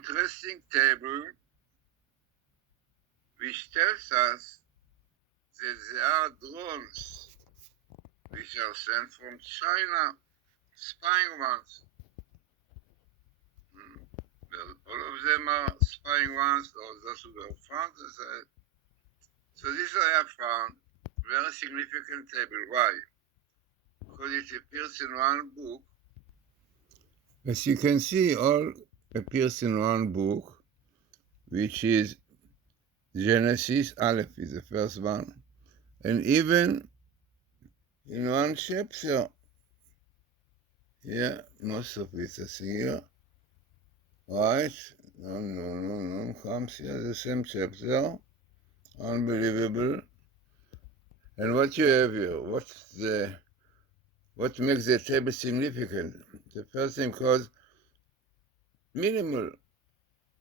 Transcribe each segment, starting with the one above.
interesting table which tells us that there are drones which are sent from China, spying ones. Well, all of them are spying ones, or those who were found. So this I have found very significant table. Why? Because it appears in one book. As you can see, all appears in one book, which is Genesis. Aleph is the first one. And even in one chapter, yeah, most of it is here, right? No, comes here, the same chapter. Unbelievable. And what you have here, what makes the table significant? The first thing called minimal.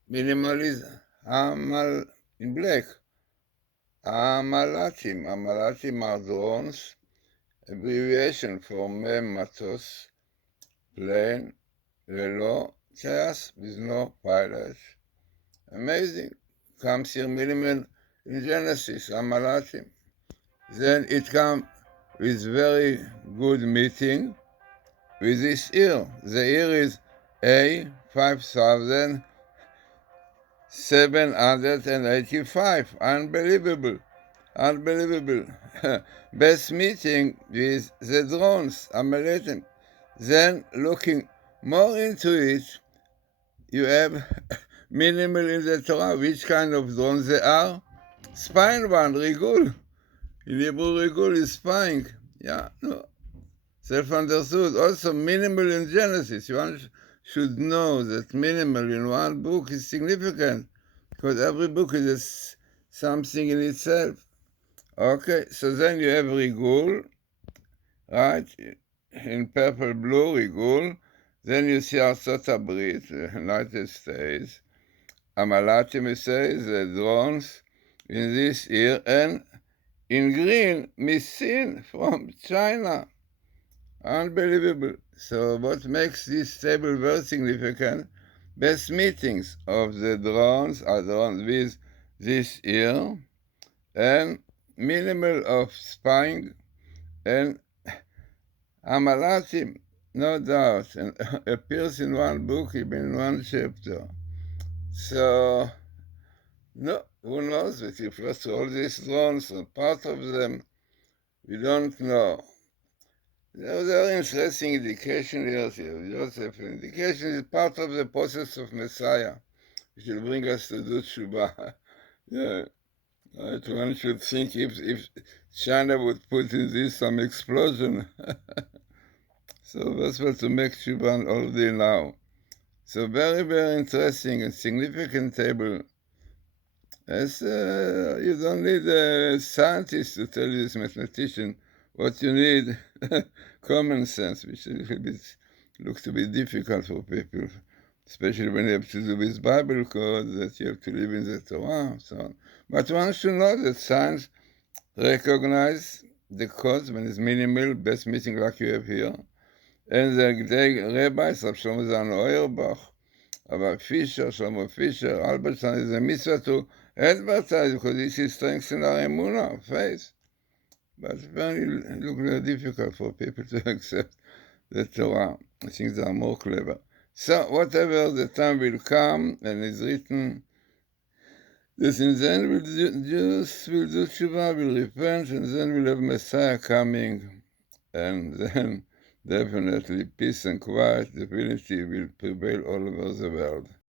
Minimal is Amal in black. Amalatim. Amalatim are drones, abbreviation for mem matos, plane, lelo, chas, with no pilot. Amazing. Comes here minimal in Genesis, Amalatim. Then it comes with very good meeting with this year. The year is A5785. Unbelievable. Unbelievable. Best meeting with the drones, Amaletim. Then looking more into it, you have minimal in the Torah. Which kind of drones they are? Spying one, Rigul. In Hebrew, Rigul is spying. Yeah, no. Self-understood. Also, minimal in Genesis. You should know that minimal in one book is significant, because every book is something in itself. Okay, so then you have Rigul, right? In purple blue, Rigul. Then you see Artsot Abrit, the United States. Amalatim says the drones in this year, and in green, Missin from China. Unbelievable. So what makes this table very significant? Best meetings of the drones are drones with this year, and minimal of spying, and Amalatim, no doubt, and appears in one book, even in one chapter. So, no, who knows? If you first all these drones, and part of them, we don't know. There was an interesting indication here, Joseph. Indication is part of the process of Messiah, which will bring us to do Tshuva. Yeah, right. One should think if China would put in this some explosion. So that's what to make Tshuva already now. So very, very interesting and significant table. As you don't need a scientist to tell you, this mathematician, what you need, common sense, which a little bit looks to be difficult for people, especially when you have to do with Bible code, that you have to live in the Torah, and so on. But one should know that science recognizes the codes when it's minimal, best meeting like you have here, and the rabbis, Rav Shlomo Zalman Auerbach, Rabbi Fisher, Shlomo Fisher, Albertson, is a mitzvah to advertise, because this is strengthening our emunah, faith. But apparently it looks very difficult for people to accept the Torah. I think they are more clever. So whatever the time will come, and it's written, this in the end Jews will do Tshuva, will repent, and then we'll have Messiah coming, and then definitely peace and quiet, divinity will prevail all over the world.